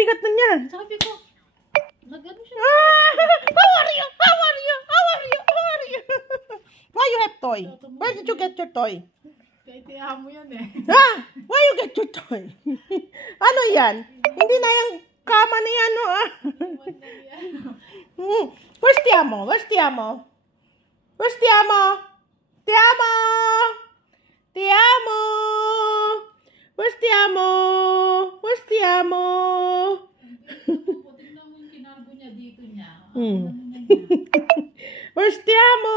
bigat na niya. Sabi ko, nagano siya. How are you? How are you? How are you? How are you? Why you have toy? Where did you get your toy? Kaya tiyahan mo yan eh. Why you get your toy? Ano yan? Hindi na yung kama ni ano Where's Tiamo? Where's Tiamo? Where's Tiamo? Tiamo! Tiamo! Where's Tiamo? Where's Tiamo? Tingnan mo yung kinargo niya dito niya. Where's Tiamo?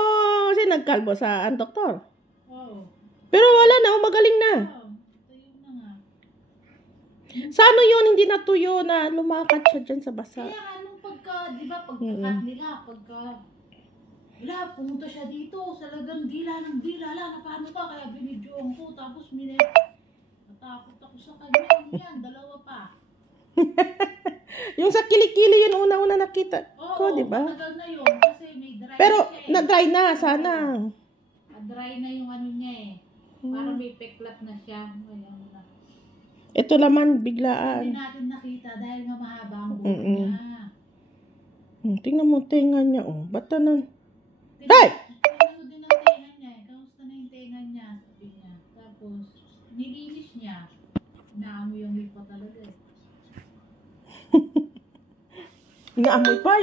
Kasi nagkalbo sa doktor. Oo. Pero wala na, magaling na. Tayo na nga. Sa ano yun, hindi natuyo na lumakad siya dyan sa basa. Kaya anong pagka, di ba, pagkakat nila, wala, pumunta siya dito, salagang dila ng dila lang, paano ka, kaya binidyoan ko, tapos natakot ako sa kanya, yan, dalawa pa. Yung sa kilikili yun, una-una nakita ko, di ba? Oo, matagal na yun, kasi may dry Pero, na siya eh. na-dry na, sana. Dry na yung ano niya eh. Parang may peklat na siya. Ayan na. Ito naman, Hindi biglaan. natin nakita dahil nga mahaba ang buhok niya. Tingnan mo, tenga niya, oh. Ba't na? Tingnan mo din ang tenga niya eh. Kamusta na yung tenga niya? Sabi niya. Tapos, nilinis niya. Inaamoy yung lipa talaga eh. Inaamoy pa.